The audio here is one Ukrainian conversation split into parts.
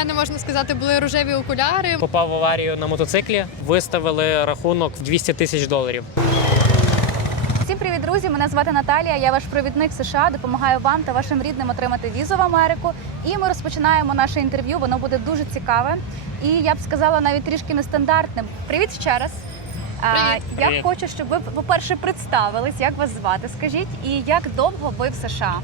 мене можна сказати, були рожеві окуляри. Попав в аварію на мотоциклі, виставили рахунок в 200 тисяч доларів. Всім привіт, друзі! Мене звати Наталія. Я ваш провідник США. Допомагаю вам та вашим рідним отримати візу в Америку. І ми розпочинаємо наше інтерв'ю. Воно буде дуже цікаве. І я б сказала навіть трішки нестандартним. Привіт ще раз. А, Привіт. Я Привіт. хочу, щоб ви, по-перше, представились, як вас звати. Скажіть, і як довго ви в США?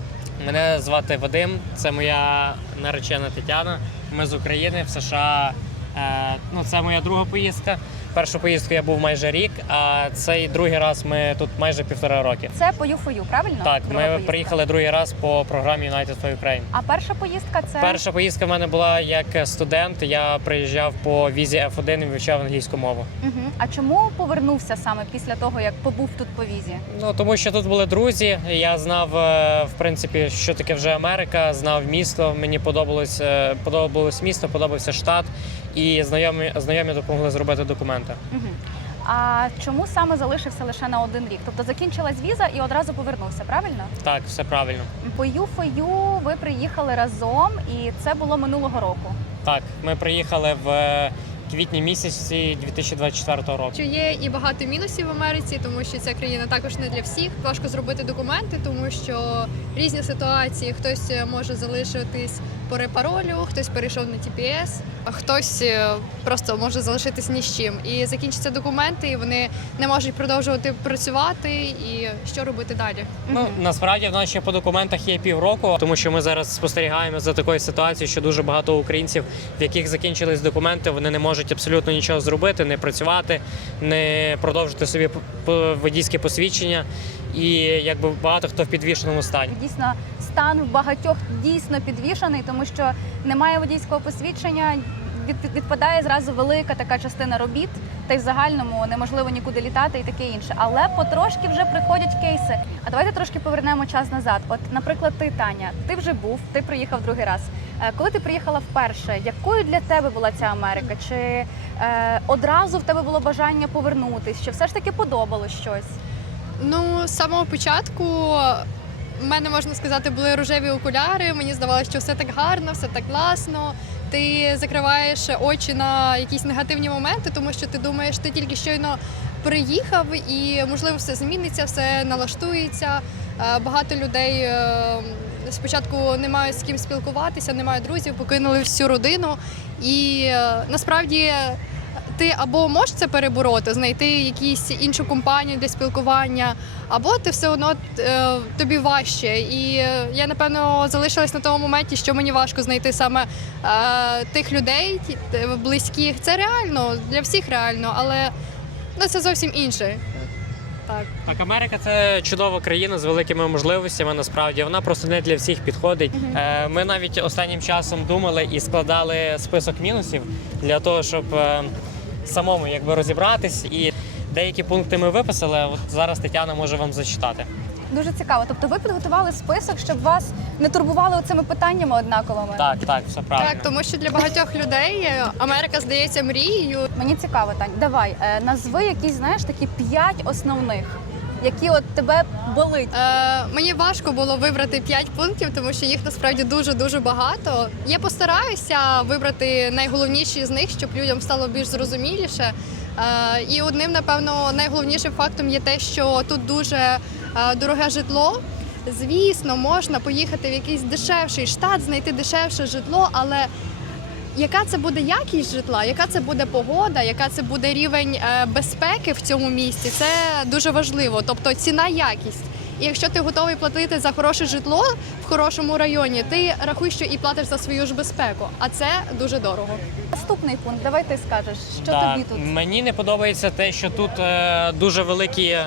Мене звати Вадим, це моя наречена Тетяна. Ми з України в США. Е, ну, це моя друга поїздка. Першу поїздку я був майже рік, а цей другий раз ми тут майже півтора роки. Це по UFOU, правильно? Так, Друга ми поїздка. приїхали другий раз по програмі United for Ukraine. А перша поїздка це Перша поїздка в мене була як студент. Я приїжджав по візі F1 і вивчав англійську мову. Угу. А чому повернувся саме після того, як побув тут по візі? Ну тому що тут були друзі. Я знав е, в принципі, що таке вже Америка, знав місто. Мені подобалось, е, подобалось місто, подобався штат, і знайомі знайомі допомогли зробити документи. Угу. А чому саме залишився лише на один рік? Тобто закінчилась віза і одразу повернувся, правильно? Так, все правильно. По UFOU ви приїхали разом, і це було минулого року. Так, ми приїхали в е, квітні місяці 2024 року. Що є і багато мінусів в Америці, тому що ця країна також не для всіх. Важко зробити документи, тому що різні ситуації. Хтось може залишитись по репаролю, хтось перейшов на TPS, а хтось е, просто може залишитись ні з чим. І закінчаться документи, і вони не можуть продовжувати працювати. І що робити далі? Ну насправді в нас ще по документах є півроку, тому що ми зараз спостерігаємо за такою ситуацією, що дуже багато українців, в яких закінчились документи, вони не можуть абсолютно нічого зробити, не працювати, не продовжити собі водійське посвідчення. І якби багато хто в підвішеному стані. Дійсно, стан в багатьох дійсно підвішений, тому що немає водійського посвідчення. Відпадає зразу велика така частина робіт, та й в загальному неможливо нікуди літати і таке інше. Але потрошки вже приходять кейси. А давайте трошки повернемо час назад. От, наприклад, ти, Таня, ти вже був, ти приїхав другий раз. Е, Коли ти приїхала вперше, якою для тебе була ця Америка? Чи е, одразу в тебе було бажання повернутись? Чи все ж таки подобалось щось? Ну, з самого початку в мене можна сказати були рожеві окуляри. Мені здавалося, що все так гарно, все так класно. Ти закриваєш очі на якісь негативні моменти, тому що ти думаєш, ти тільки щойно приїхав, і можливо все зміниться, все налаштується. Е, Багато людей е, спочатку не мають з ким спілкуватися, не мають друзів, покинули всю родину. І е, насправді ти або можеш це перебороти, знайти якусь іншу компанію для спілкування, або ти все одно е, тобі важче. І е, я напевно залишилась на тому моменті, що мені важко знайти саме е, тих людей, близьких. Це реально для всіх реально, але ну, це зовсім інше. Так. Так, Америка це чудова країна з великими можливостями. Насправді вона просто не для всіх підходить. Е, Ми навіть останнім часом думали і складали список мінусів для того, щоб самому якби розібратись. І деякі пункти ми виписали. От зараз Тетяна може вам зачитати. Дуже цікаво. Тобто ви підготували список, щоб вас не турбували цими питаннями однаковими. Так, так, все правильно. так, тому що для багатьох людей е, Америка здається мрією. Мені цікаво, Тань. Давай е, назви якісь, знаєш, такі п'ять основних, які от тебе болить. Е, мені важко було вибрати 5 пунктів, тому що їх насправді дуже дуже багато. Я постараюся вибрати найголовніші з них, щоб людям стало більш зрозуміліше. Е, і одним, напевно, найголовнішим фактом є те, що тут дуже е, дороге житло. Звісно, можна поїхати в якийсь дешевший штат, знайти дешевше житло, але яка це буде якість житла, яка це буде погода, яка це буде рівень е, безпеки в цьому місті, це дуже важливо. Тобто ціна, якість. І якщо ти готовий платити за хороше житло в хорошому районі, ти рахуй, що і платиш за свою ж безпеку, а це дуже дорого. Наступний пункт, давай ти скажеш, що Так, тобі тут. Мені не подобається те, що тут е, дуже великі е,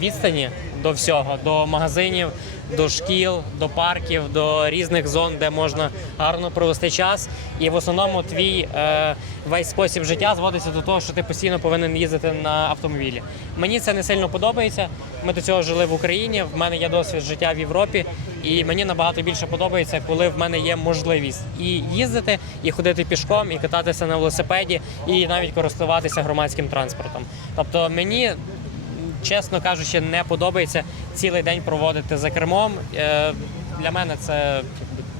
відстані до всього, до магазинів, до шкіл, до парків, до різних зон, де можна гарно провести час. І в основному твій е, весь спосіб життя зводиться до того, що ти постійно повинен їздити на автомобілі. Мені це не сильно подобається. Ми до цього жили в Україні. В мене є досвід життя в Європі, і мені набагато більше подобається, коли в мене є можливість і їздити, і ходити пішком, і кататися на велосипеді, і навіть користуватися громадським транспортом. Тобто мені. Чесно кажучи, не подобається цілий день проводити за кермом. Е, Для мене це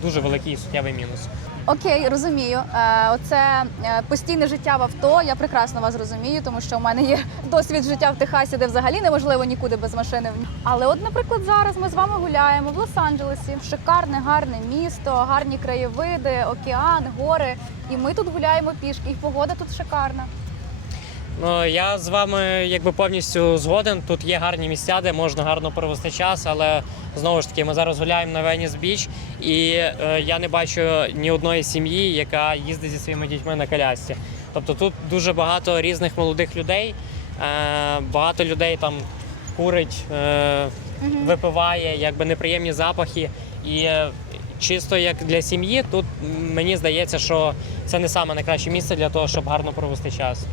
дуже великий суттєвий мінус. Окей, розумію. Е, Оце е, постійне життя в авто. Я прекрасно вас розумію, тому що у мене є досвід життя в Техасі, де взагалі неможливо нікуди без машини. Але, от, наприклад, зараз ми з вами гуляємо в Лос-Анджелесі. Шикарне, гарне місто, гарні краєвиди, океан, гори. І ми тут гуляємо пішки, і погода тут шикарна. Ну, я з вами якби повністю згоден. Тут є гарні місця, де можна гарно провести час, але знову ж таки, ми зараз гуляємо на Веніс Біч, і е, я не бачу ні одної сім'ї, яка їздить зі своїми дітьми на колясці. Тобто тут дуже багато різних молодих людей, е, багато людей там курить, е, випиває, якби неприємні запахи. І е, чисто як для сім'ї, тут мені здається, що це не саме найкраще місце для того, щоб гарно провести час.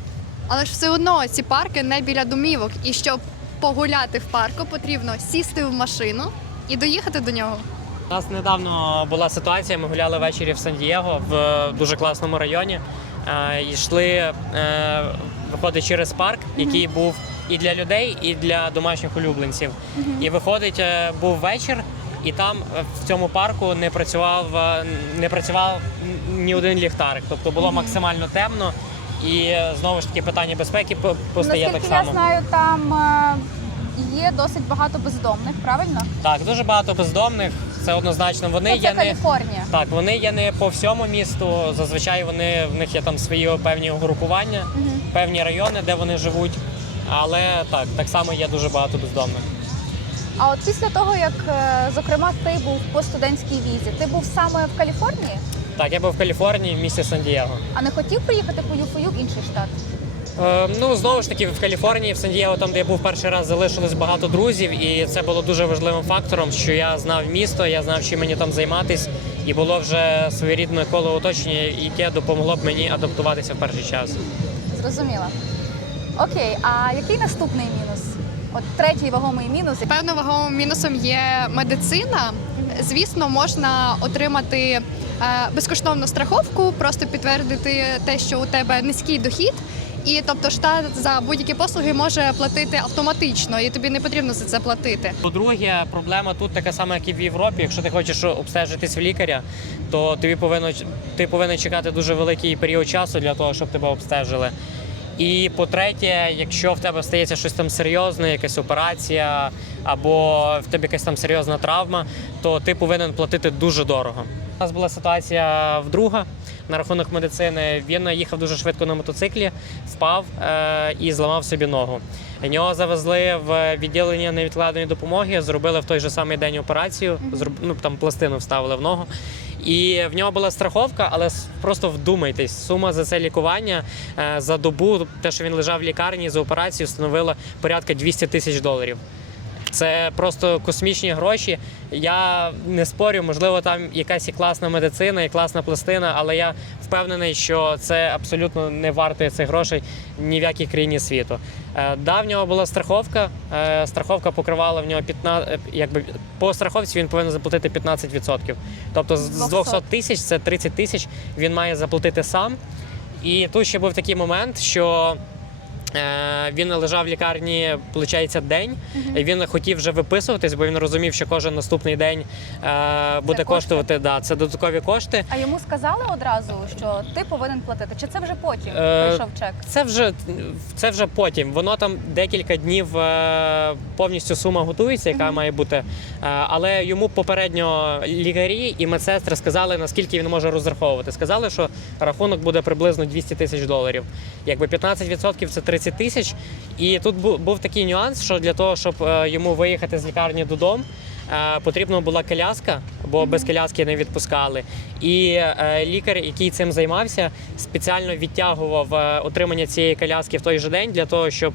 Але ж все одно ці парки не біля домівок. І щоб погуляти в парку, потрібно сісти в машину і доїхати до нього. У нас недавно була ситуація. Ми гуляли ввечері в Сан-Дієго в дуже класному районі. Е, І йшли, е, виходить через парк, який був і для людей, і для домашніх улюбленців. І виходить, е, був вечір, і там в цьому парку не працював, не працював ні один ліхтарик. Тобто було максимально темно. І е, знову ж таки питання безпеки по- постає так Наскільки я знаю, там е, є досить багато бездомних, правильно? Так, дуже багато бездомних. Це однозначно. Вони Ну, є це не Так, вони є не по всьому місту. Зазвичай вони в них є там свої певні угрупування, певні райони, де вони живуть. Але так, так само є дуже багато бездомних. А от після того, як е, зокрема ти був по студентській візі, ти був саме в Каліфорнії, Так, я був в Каліфорнії, в місті Сан-Дієго. а не хотів приїхати по ЮФОЮ в інший штат? Е, ну знову ж таки, в Каліфорнії, в Сан-Дієго, там де я був перший раз, залишилось багато друзів, і це було дуже важливим фактором, що я знав місто, я знав, чим мені там займатись, і було вже своєрідне коло оточення, яке допомогло б мені адаптуватися в перший час. Зрозуміла. Окей, а який наступний мінус? От третій вагомий мінус. Певно, ваговим мінусом є медицина. Звісно, можна отримати безкоштовну страховку, просто підтвердити те, що у тебе низький дохід. І тобто штат за будь-які послуги може платити автоматично, і тобі не потрібно за це платити. По-друге, проблема тут така сама, як і в Європі. Якщо ти хочеш обстежитись в лікаря, то тобі повинно ти повинен чекати дуже великий період часу для того, щоб тебе обстежили. І по-третє, якщо в тебе стається щось там серйозне, якась операція, або в тебе якась там серйозна травма, то ти повинен платити дуже дорого. У нас була ситуація в друга на рахунок медицини. Він їхав дуже швидко на мотоциклі, впав е- і зламав собі ногу. Нього завезли в відділення невідкладної допомоги, зробили в той же самий день операцію, ну, там пластину вставили в ногу. І в нього була страховка, але просто вдумайтесь, сума за це лікування е, за добу, те, що він лежав в лікарні за операцію, становила порядка 200 тисяч доларів. Це просто космічні гроші. Я не спорю, можливо, там якась і класна медицина, і класна пластина, але я впевнений, що це абсолютно не варто цих грошей ні в якій країні світу. Е, Да, в нього була страховка. е, Страховка покривала в нього 15, е, якби по страховці він повинен заплатити 15%. Тобто з- з 200 200 тисяч це 30 тисяч він має заплатити сам. І тут ще був такий момент, що Він лежав в лікарні, виходить, день. І Він хотів вже виписуватись, бо він розумів, що кожен наступний день е, буде кошти? коштувати. Да, це додаткові кошти. А йому сказали одразу, що ти повинен платити? Чи це вже потім Е, прийшов чек? Це вже це вже потім. Воно там декілька днів е, повністю сума готується, яка має бути. Е, але йому попередньо лікарі і медсестри сказали, наскільки він може розраховувати. Сказали, що рахунок буде приблизно 200 тисяч доларів. Якби 15% це 30 тисяч. І тут бу- був такий нюанс, що для того, щоб е, йому виїхати з лікарні додому. Е, Потрібна була коляска, бо без коляски не відпускали. І е, лікар, який цим займався, спеціально відтягував е, отримання цієї коляски в той же день для того, щоб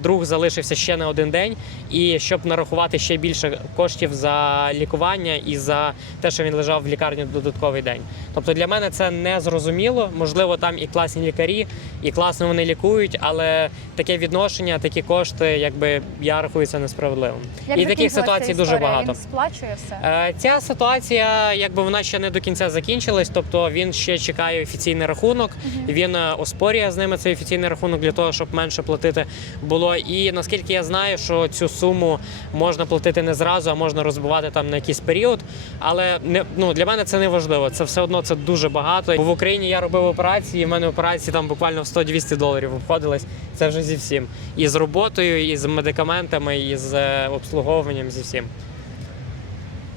друг залишився ще на один день, і щоб нарахувати ще більше коштів за лікування і за те, що він лежав в лікарні додатковий день. Тобто для мене це не зрозуміло. Можливо, там і класні лікарі, і класно вони лікують, але таке відношення, такі кошти, якби я рахую це несправедливим. Як і таких ситуацій дуже багато. Він сплачує все. Е, Ця ситуація, якби вона ще не до кінця закінчилась, тобто він ще чекає офіційний рахунок. Він е, оспорює з ними цей офіційний рахунок для того, щоб менше платити було. І наскільки я знаю, що цю суму можна платити не зразу, а можна розбивати там на якийсь період. Але не ну для мене це не важливо. Це все одно це дуже багато. Бо в Україні я робив операції. і в мене операції там буквально в 100-200 доларів обходились. Це вже зі всім. І з роботою, і з медикаментами, і з е, обслуговуванням зі всім.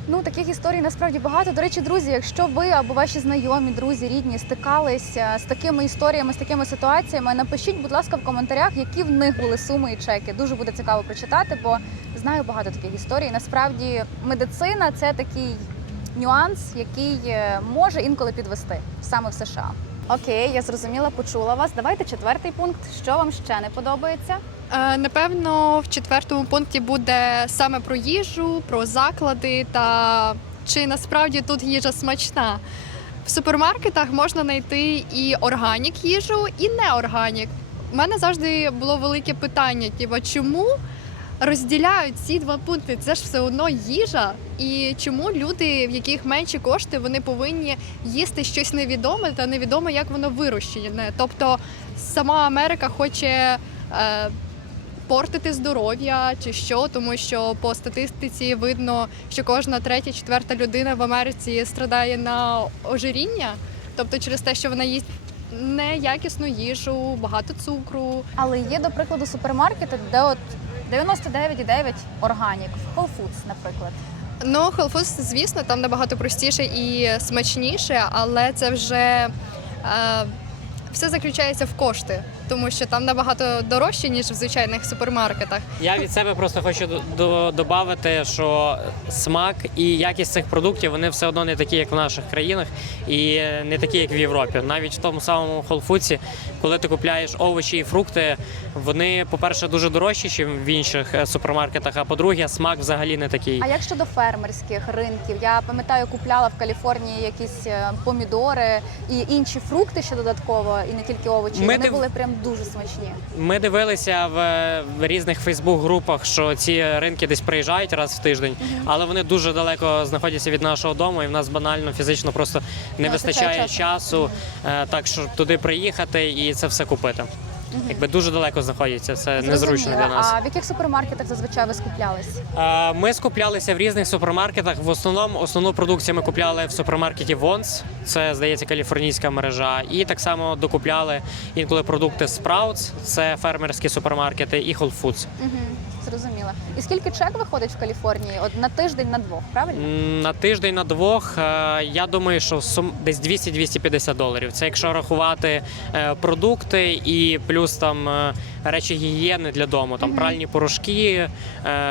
Ну таких історій насправді багато. До речі, друзі, якщо ви або ваші знайомі, друзі, рідні стикалися з такими історіями, з такими ситуаціями, напишіть, будь ласка, в коментарях, які в них були суми і чеки. Дуже буде цікаво прочитати, бо знаю багато таких історій. Насправді, медицина це такий нюанс, який е, може інколи підвести саме в США. Окей, я зрозуміла, почула вас. Давайте четвертий пункт. Що вам ще не подобається? Е, Напевно, в четвертому пункті буде саме про їжу, про заклади та чи насправді тут їжа смачна. В супермаркетах можна знайти і органік їжу, і неорганік. У мене завжди було велике питання: типу, чому розділяють ці два пункти? Це ж все одно їжа. І чому люди, в яких менші кошти, вони повинні їсти щось невідоме та невідомо, як воно вирощене. Тобто сама Америка хоче. Е, портити здоров'я чи що, тому що по статистиці видно, що кожна третя, четверта людина в Америці страдає на ожиріння, тобто через те, що вона їсть неякісну їжу, багато цукру. Але є, до прикладу, супермаркети, де от 99,9 органік, Whole Foods, наприклад. Ну, Whole Foods, звісно, там набагато простіше і смачніше, але це вже е, все заключається в кошти, тому що там набагато дорожче, ніж в звичайних супермаркетах. Я від себе просто хочу додати, що смак і якість цих продуктів вони все одно не такі, як в наших країнах, і не такі, як в Європі. Навіть в тому самому Whole Foods, коли ти купляєш овочі і фрукти, вони, по-перше, дуже дорожчі, ніж в інших е, супермаркетах. А по-друге, смак взагалі не такий. А як щодо фермерських ринків? Я пам'ятаю, купляла в Каліфорнії якісь е, помідори і інші фрукти ще додатково, і не тільки овочі. Ми Вони див- були прям дуже смачні. Ми дивилися в, різних Фейсбук-групах, що ці ринки десь приїжджають раз в тиждень, але вони дуже далеко знаходяться від нашого дому, і в нас банально фізично просто не Не вистачає часу. часу, е, так щоб туди приїхати і це все купити. Якби дуже далеко знаходяться, це незручно для нас. А в яких супермаркетах зазвичай ви скуплялись? А, Ми скуплялися в різних супермаркетах. В основному основну продукцію ми купляли в супермаркеті Вонс, це здається каліфорнійська мережа. І так само докупляли інколи продукти Sprouts, це фермерські супермаркети, і Whole Foods. Угу. Зрозуміла. І скільки чек виходить в Каліфорнії? От на тиждень на двох, правильно? На тиждень на двох. е, Я думаю, що сум десь 200-250 доларів. Це якщо рахувати е, продукти і плюс там е, речі гігієни для дому, там пральні порошки,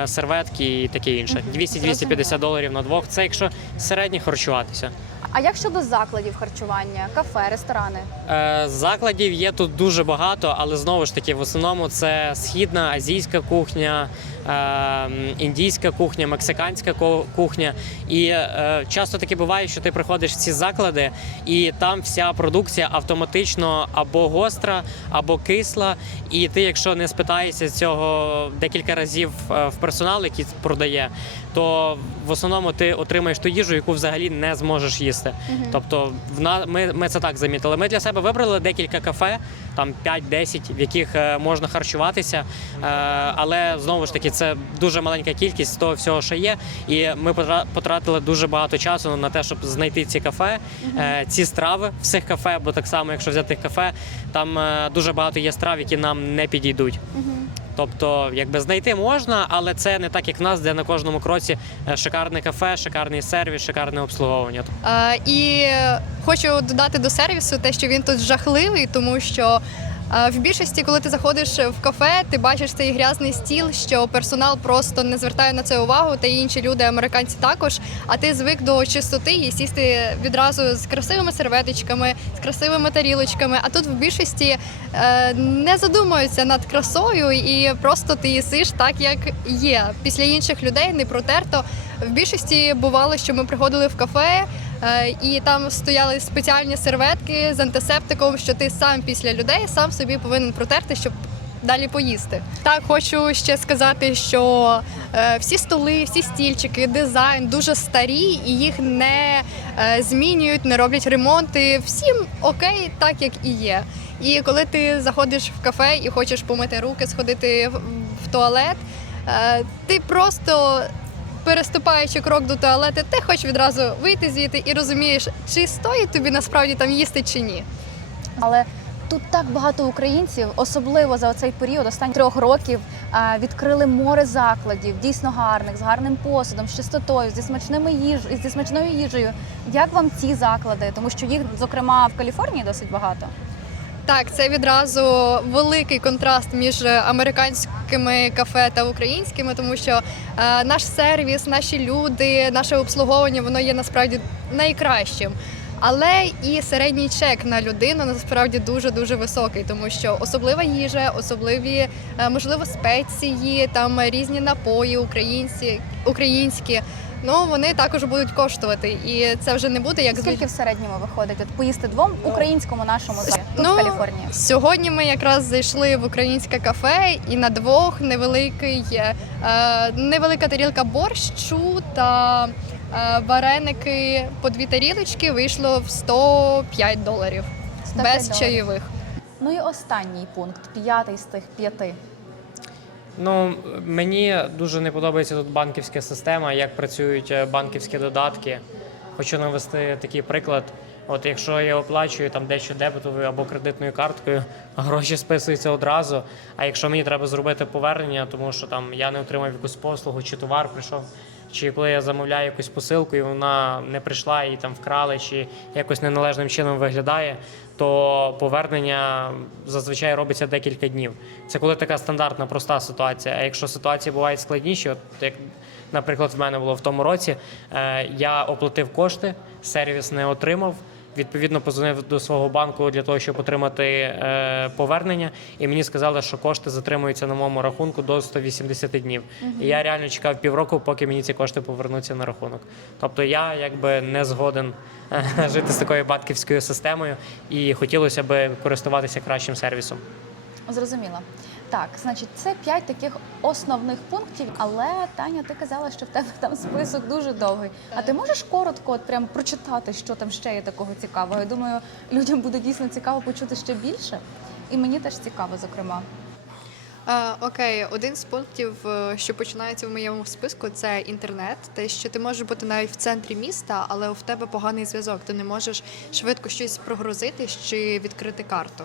серветки і таке інше. 200-250 доларів на двох. Це якщо середньо харчуватися. А як щодо закладів харчування, кафе, ресторани? Е, Закладів є тут дуже багато, але знову ж таки, в основному це східна азійська кухня, е, індійська кухня, мексиканська кухня. І е, часто таке буває, що ти приходиш в ці заклади, і там вся продукція автоматично або гостра, або кисла. І ти, якщо не спитаєшся цього декілька разів е, в персонал, який продає, то в основному ти отримаєш ту їжу, яку взагалі не зможеш їсти. Тобто, в на ми, ми це так замітили. Ми для себе вибрали декілька кафе, там 5-10, в яких е, можна харчуватися. Е, але знову ж таки, це дуже маленька кількість того всього, що є. І ми потратили дуже багато часу на те, щоб знайти ці кафе, е, ці страви в цих кафе, бо так само, якщо взяти кафе, там дуже багато є страв, які нам не підійдуть. Тобто, якби знайти можна, але це не так, як в нас, де на кожному кроці е, шикарне кафе, шикарний сервіс, шикарне обслуговування. Е, І хочу додати до сервісу те, що він тут жахливий, тому що в більшості, коли ти заходиш в кафе, ти бачиш цей грязний стіл, що персонал просто не звертає на це увагу, та й інші люди, американці також. А ти звик до чистоти і сісти відразу з красивими серветочками, з красивими тарілочками. А тут в більшості е, не задумуються над красою, і просто ти їсиш так, як є. Після інших людей не протерто. В більшості бувало, що ми приходили в кафе, і там стояли спеціальні серветки з антисептиком, що ти сам після людей сам собі повинен протерти, щоб далі поїсти. Так, хочу ще сказати, що е, всі столи, всі стільчики, дизайн дуже старі, і їх не е, змінюють, не роблять ремонти. Всім окей, так як і є. І коли ти заходиш в кафе і хочеш помити руки, сходити в, туалет, е, ти просто. Переступаючи крок до туалету, ти хочеш відразу вийти звідти і розумієш, чи стоїть тобі насправді там їсти чи ні. Але тут так багато українців, особливо за цей період останніх трьох років, відкрили море закладів, дійсно гарних, з гарним посудом, з чистотою, зі смачними їж... зі смачною їжею. Як вам ці заклади? Тому що їх, зокрема, в Каліфорнії досить багато. Так, це відразу великий контраст між американськими кафе та українськими, тому що е, наш сервіс, наші люди, наше обслуговування воно є насправді найкращим. Але і середній чек на людину насправді дуже дуже високий, тому що особлива їжа, особливі е, можливо спеції, там різні напої, українці, українські. Ну вони також будуть коштувати, і це вже не буде як Скільки в середньому виходить? От поїсти двом українському нашому залі тут Ну, в Каліфорнії? Сьогодні ми якраз зайшли в українське кафе, і на двох невеликий, е, невелика тарілка борщу та е, вареники по дві тарілочки вийшло в 105 доларів 105 без доларів. чайових. Ну і останній пункт, п'ятий з тих п'яти. Ну мені дуже не подобається тут банківська система, як працюють е, банківські додатки. Хочу навести такий приклад. От якщо я оплачую там дещо дебетовою або кредитною карткою, гроші списуються одразу. А якщо мені треба зробити повернення, тому що там я не отримав якусь послугу, чи товар прийшов, чи коли я замовляю якусь посилку, і вона не прийшла, і там вкрали, чи якось неналежним чином виглядає, то повернення зазвичай робиться декілька днів. Це коли така стандартна проста ситуація. А якщо ситуації бувають складніші, от як, наприклад, в мене було в тому році, е, я оплатив кошти, сервіс не отримав. Відповідно, позвонив до свого банку для того, щоб отримати е, повернення, і мені сказали, що кошти затримуються на моєму рахунку до 180 днів. І я реально чекав півроку, поки мені ці кошти повернуться на рахунок. Тобто я якби не згоден е, жити з такою банківською системою, і хотілося б користуватися кращим сервісом. Зрозуміло. Так, значить, це п'ять таких основних пунктів. Але Таня, ти казала, що в тебе там список дуже довгий. А ти можеш коротко, от прям прочитати, що там ще є такого цікавого? Я думаю, людям буде дійсно цікаво почути ще більше. І мені теж цікаво, зокрема. Е, Окей, один з пунктів, е, що починається в моєму списку, це інтернет. Те, що ти можеш бути навіть в центрі міста, але в тебе поганий зв'язок. Ти не можеш швидко щось прогрузити чи відкрити карту.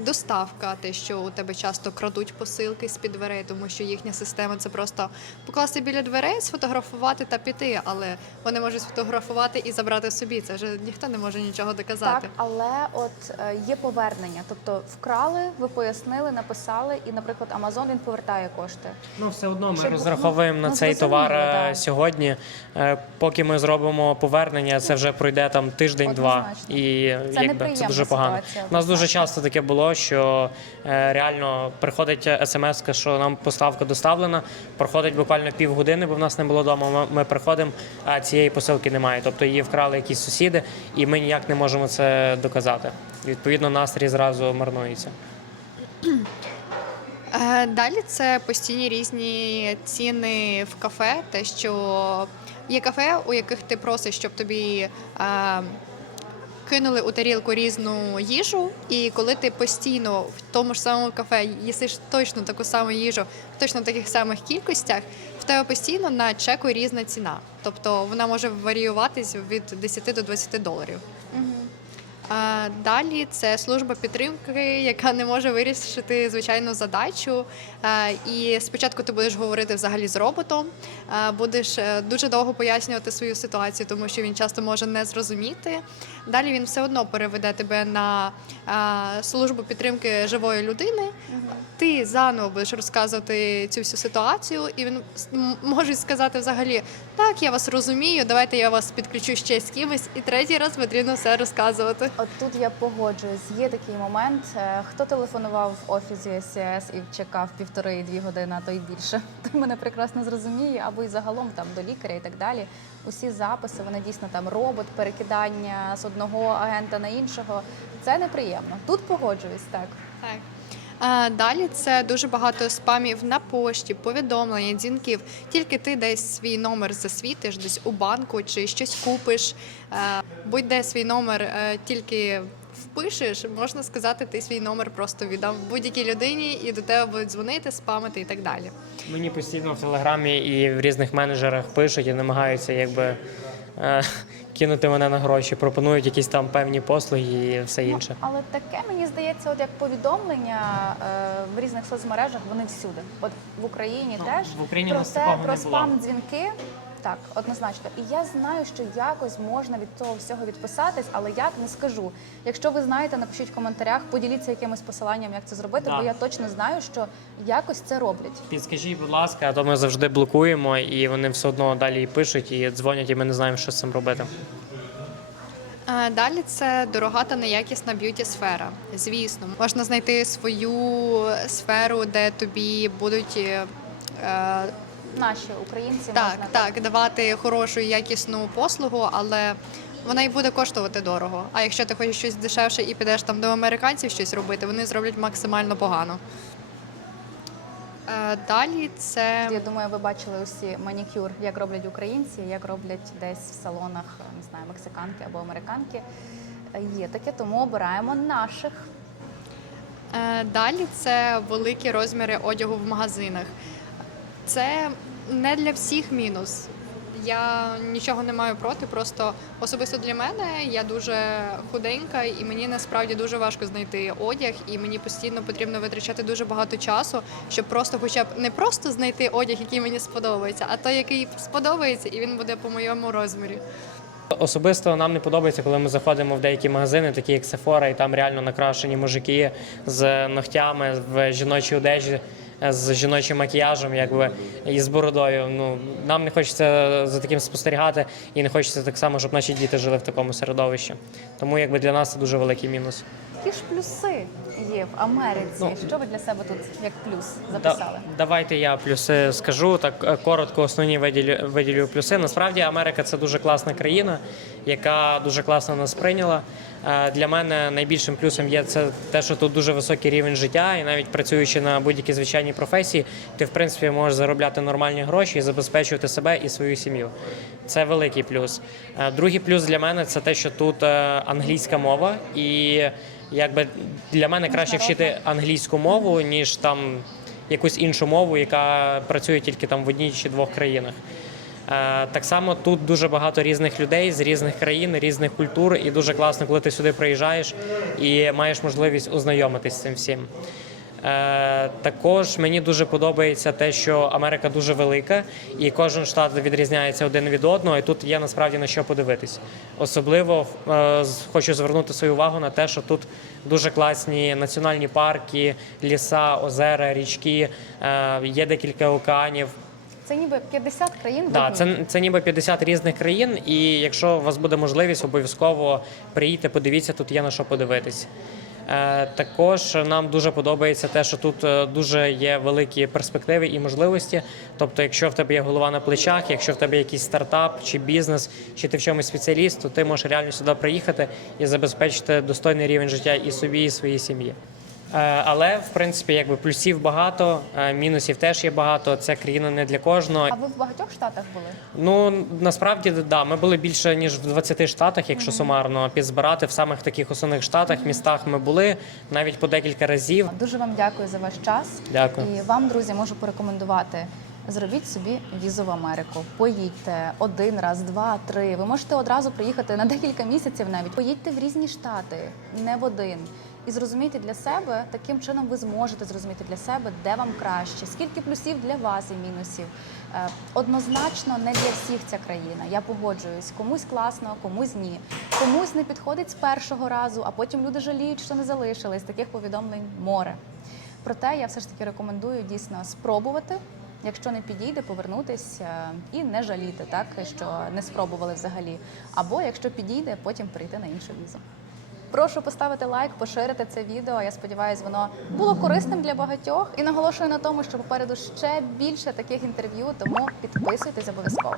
Доставка, те, що у тебе часто крадуть посилки з під дверей, тому що їхня система це просто покласти біля дверей, сфотографувати та піти. Але вони можуть сфотографувати і забрати собі. Це вже ніхто не може нічого доказати. Так, але от е, є повернення. Тобто вкрали, ви пояснили, написали, і, наприклад, Амазон він повертає кошти. Ну, все одно ми Щоб- розраховуємо на ну, цей товар е, да. сьогодні. Е, Поки ми зробимо повернення, це вже пройде там тиждень-два, і якби це дуже погано. ситуація, У нас дуже однозначно. Часто таке було, що е, реально приходить смс, що нам поставка доставлена. Проходить буквально півгодини, бо в нас не було вдома. Ми, приходимо, а цієї посилки немає. Тобто її вкрали якісь сусіди, і ми ніяк не можемо це доказати. Відповідно, настрій зразу марнується. Е, Далі це постійні різні ціни в кафе. Те, що є кафе, у яких ти просиш, щоб тобі е, кинули у тарілку різну їжу, і коли ти постійно в тому ж самому кафе їсиш точно таку саму їжу в точно таких самих кількостях, в тебе постійно на чеку різна ціна. Тобто вона може варіюватись від 10 до 20 доларів. А Далі це служба підтримки, яка не може вирішити звичайну задачу. І спочатку ти будеш говорити взагалі з роботом, будеш е, дуже довго пояснювати свою ситуацію, тому що він часто може не зрозуміти. Далі він все одно переведе тебе на службу підтримки живої людини. Ти заново будеш розказувати цю всю ситуацію, і він с- м- можуть сказати взагалі: так, я вас розумію, давайте я вас підключу ще з кимось, і третій раз потрібно все розказувати. От тут я погоджуюсь. Є такий момент. е, Хто телефонував в офіс USCIS і чекав півтори-дві години, а то й більше. Той мене прекрасно зрозуміє, або й загалом там до лікаря і так далі. Усі записи, вони дійсно там робот, перекидання з одного агента на іншого. Це неприємно. Тут погоджуюсь так. Так. А далі це дуже багато спамів на пошті, повідомлення, дзвінків. Тільки ти десь свій номер засвітиш, десь у банку чи щось купиш. е, Будь-де свій номер е, тільки впишеш, можна сказати, ти свій номер просто віддав будь-якій людині, і до тебе будуть дзвонити, спамити і так далі. Мені постійно в телеграмі і в різних менеджерах пишуть і намагаються якби е, кинути мене на гроші, пропонують якісь там певні послуги і все інше. Ну, але таке мені здається, от як повідомлення е, в різних соцмережах, вони всюди. От в Україні Ну, теж в Україні про нас це, такого про не було. спам дзвінки. Так, однозначно. І я знаю, що якось можна від цього всього відписатись, але як не скажу. Якщо ви знаєте, напишіть в коментарях, поділіться якимось посиланням, як це зробити, Да. бо я точно знаю, що якось це роблять. Підскажіть, будь ласка, а то ми завжди блокуємо, і вони все одно далі і пишуть, і дзвонять, і ми не знаємо, що з цим робити. Е, Далі це дорога та неякісна б'юті сфера. Звісно, можна знайти свою сферу, де тобі будуть е, е, Наші українці так, можна так давати хорошу і якісну послугу, але вона і буде коштувати дорого. А якщо ти хочеш щось дешевше і підеш там до американців щось робити, вони зроблять максимально погано. Е, Далі це Я думаю, ви бачили усі манікюр, як роблять українці, як роблять десь в салонах, не знаю, мексиканки або американки. Є таке, тому обираємо наших. Е, Далі це великі розміри одягу в магазинах. Це не для всіх мінус. Я нічого не маю проти, просто особисто для мене я дуже худенька, і мені насправді дуже важко знайти одяг, і мені постійно потрібно витрачати дуже багато часу, щоб просто, хоча б не просто знайти одяг, який мені сподобається, а той, який сподобається, і він буде по моєму розмірі. Особисто нам не подобається, коли ми заходимо в деякі магазини, такі як Sephora, і там реально накрашені мужики з ногтями в жіночій одежі. З жіночим макіяжем, якби і з бородою. Ну нам не хочеться за таким спостерігати, і не хочеться так само, щоб наші діти жили в такому середовищі. Тому якби для нас це дуже великий мінус. Які ж плюси є в Америці? Ну, Що ви для себе тут як плюс Да, записали? давайте я плюси скажу. Так е, коротко, основні виділю, виділю плюси. Насправді Америка це дуже класна країна, яка дуже класно нас прийняла. Е, Для мене найбільшим плюсом є це те, що тут дуже високий рівень життя, і навіть працюючи на будь-якій звичайній професії, ти в принципі можеш заробляти нормальні гроші і забезпечувати себе і свою сім'ю. Це великий плюс. Е, Другий плюс для мене це те, що тут е, англійська мова, і якби для мене краще вчити англійську мову, ніж там якусь іншу мову, яка працює тільки там в одній чи двох країнах. Е, Так само тут дуже багато різних людей з різних країн, різних культур, і дуже класно, коли ти сюди приїжджаєш і маєш можливість ознайомитись з цим всім. Е, Також мені дуже подобається те, що Америка дуже велика, і кожен штат відрізняється один від одного, і тут є насправді на що подивитись. Особливо е, хочу звернути свою увагу на те, що тут дуже класні національні парки, ліса, озера, річки, є декілька океанів. Це ніби 50 країн. Да, це, це ніби 50 різних країн, і якщо у вас буде можливість, обов'язково приїдьте, подивіться, тут є на що подивитись. Е, також нам дуже подобається те, що тут е, дуже є великі перспективи і можливості. Тобто, якщо в тебе є голова на плечах, якщо в тебе якийсь стартап чи бізнес, чи ти в чомусь спеціаліст, то ти можеш реально сюди приїхати і забезпечити достойний рівень життя і собі, і своїй сім'ї. Е, Але в принципі, якби плюсів багато, е, мінусів теж є багато. Це країна не для кожного. А ви в багатьох штатах були? Ну насправді да, ми були більше ніж в 20 штатах, якщо сумарно підзбирати в самих таких основних штатах, містах ми були навіть по декілька разів. Дуже вам дякую за ваш час. Дякую. І вам, друзі, можу порекомендувати. Зробіть собі візу в Америку. Поїдьте один раз, два, три. Ви можете одразу приїхати на декілька місяців навіть. Поїдьте в різні штати, не в один. І зрозумійте для себе, таким чином ви зможете зрозуміти для себе, де вам краще, скільки плюсів для вас і мінусів. Е, Однозначно не для всіх ця країна. Я погоджуюсь. Комусь класно, комусь ні. Комусь не підходить з першого разу, а потім люди жаліють, що не залишились. Таких повідомлень море. Проте я все ж таки рекомендую дійсно спробувати. Якщо не підійде, повернутись е, і не жаліти, так що не спробували взагалі. Або якщо підійде, потім прийти на іншу візу. Прошу поставити лайк, поширити це відео. Я сподіваюся, воно було корисним для багатьох. І наголошую на тому, що попереду ще більше таких інтерв'ю, тому підписуйтесь обов'язково.